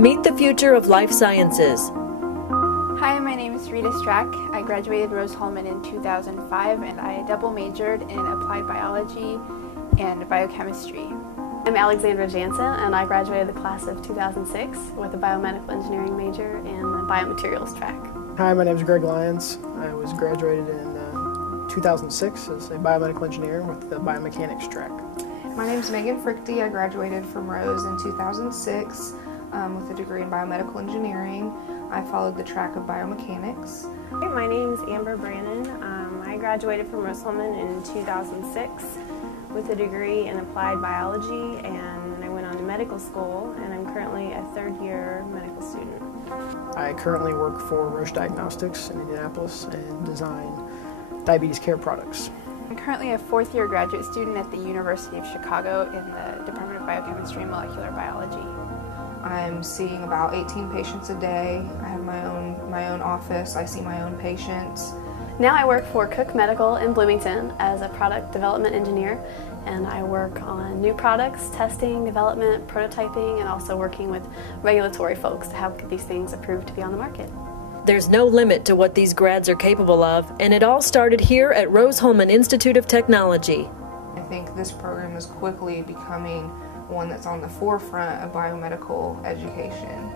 Meet the future of life sciences. Hi, my name is Rita Strack. I graduated Rose-Hulman in 2005 and I double majored in applied biology and biochemistry. I'm Alexandra Jansen and I graduated the class of 2006 with a biomedical engineering major and the biomaterials track. Hi, my name is Greg Lyons. I was graduated in 2006 as a biomedical engineer with the biomechanics track. My name is Megan Frichty. I graduated from Rose in 2006 with a degree in biomedical engineering. I followed the track of biomechanics. Hey, my name is Amber Brannon. I graduated from Rose-Hulman in 2006 with a degree in applied biology, and I went on to medical school, and I'm currently a third-year medical student. I currently work for Roche Diagnostics in Indianapolis and design diabetes care products. I'm currently a fourth-year graduate student at the University of Chicago in the Department of Biochemistry and Molecular Biology. I'm seeing about 18 patients a day. I have my own office. I see my own patients. Now I work for Cook Medical in Bloomington as a product development engineer, and I work on new products, testing, development, prototyping, and also working with regulatory folks to help get these things approved to be on the market. There's no limit to what these grads are capable of, and it all started here at Rose-Hulman Institute of Technology. I think this program is quickly becoming one that's on the forefront of biomedical education.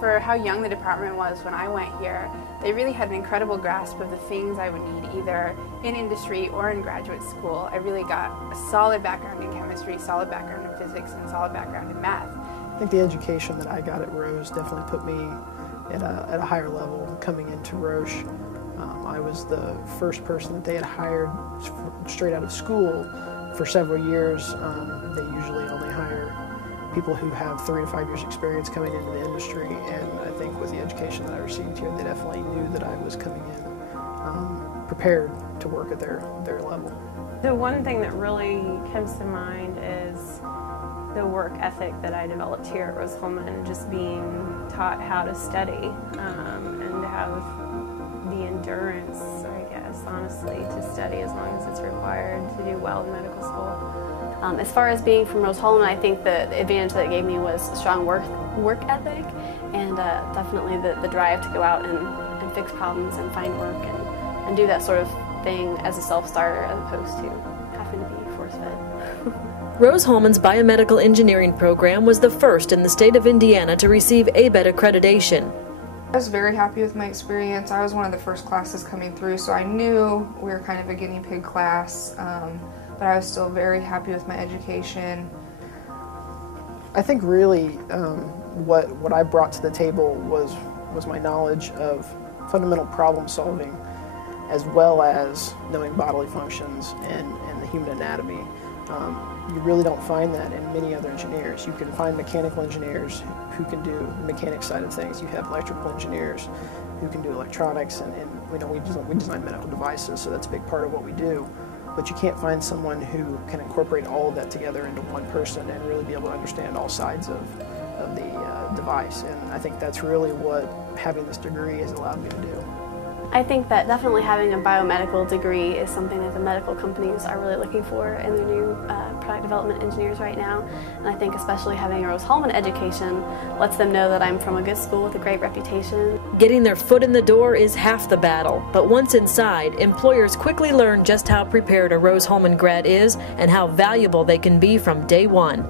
For how young the department was when I went here, they really had an incredible grasp of the things I would need either in industry or in graduate school. I really got a solid background in chemistry, solid background in physics, and solid background in math. I think the education that I got at Rose definitely put me at a higher level coming into Roche. I was the first person that they had hired straight out of school for several years. They usually only hire people who have 3 to 5 years experience coming into the industry, and I think with the education that I received here, they definitely knew that I was coming in prepared to work at their level. The one thing that really comes to mind is the work ethic that I developed here at Rose-Hulman, just being taught how to study and to have the endurance, I guess, honestly, to study as long as it's required to do well in medical school. As far as being from Rose-Hulman, I think the advantage that it gave me was a strong work ethic and definitely the drive to go out and fix problems and find work and do that sort of thing as a self-starter as opposed to having to be force-fed. Rose-Hulman's biomedical engineering program was the first in the state of Indiana to receive ABET accreditation. I was very happy with my experience. I was one of the first classes coming through, so I knew we were kind of a guinea pig class, but I was still very happy with my education. I think really what I brought to the table was my knowledge of fundamental problem solving, as well as knowing bodily functions and the human anatomy. You really don't find that in many other engineers. You can find mechanical engineers who can do the mechanics side of things. You have electrical engineers who can do electronics, and we design medical devices, so that's a big part of what we do. But you can't find someone who can incorporate all of that together into one person and really be able to understand all sides of the device. And I think that's really what having this degree has allowed me to do. I think that definitely having a biomedical degree is something that the medical companies are really looking for in their new product development engineers right now. And I think especially having a Rose-Hulman education lets them know that I'm from a good school with a great reputation. Getting their foot in the door is half the battle, but once inside, employers quickly learn just how prepared a Rose-Hulman grad is and how valuable they can be from day one.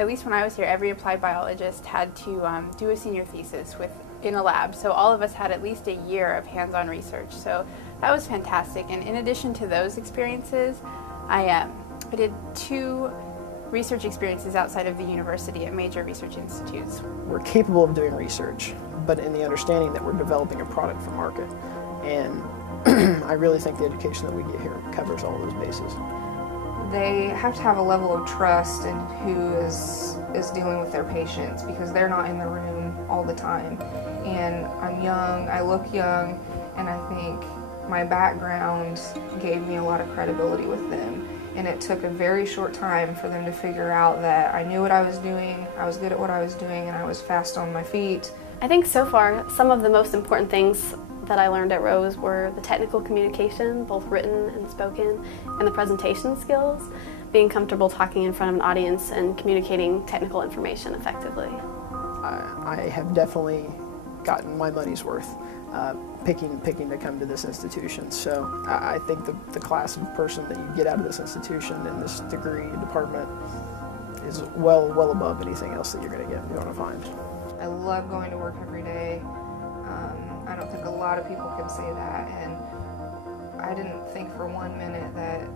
At least when I was here, every applied biologist had to do a senior thesis in a lab, so all of us had at least a year of hands-on research, so that was fantastic. And in addition to those experiences, I did 2 research experiences outside of the university at major research institutes. We're capable of doing research, but in the understanding that we're developing a product for market, and I really think the education that we get here covers all of those bases. They have to have a level of trust in who is dealing with their patients, because they're not in the room all the time. And I'm young, I look young, and I think my background gave me a lot of credibility with them. And it took a very short time for them to figure out that I knew what I was doing, I was good at what I was doing, and I was fast on my feet. I think so far some of the most important things that I learned at Rose were the technical communication, both written and spoken, and the presentation skills, being comfortable talking in front of an audience and communicating technical information effectively. I have definitely gotten my money's worth picking to come to this institution. So I think the class of person that you get out of this institution in this degree department is well above anything else that you're going to find. I love going to work every day. I don't think a lot of people can say that, and I didn't think for 1 minute that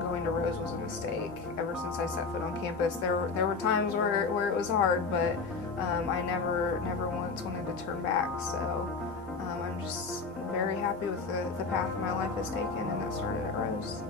going to Rose was a mistake. Ever since I set foot on campus, there were times where it was hard, but I never once wanted to turn back. So I'm just very happy with the path my life has taken, and that started at Rose.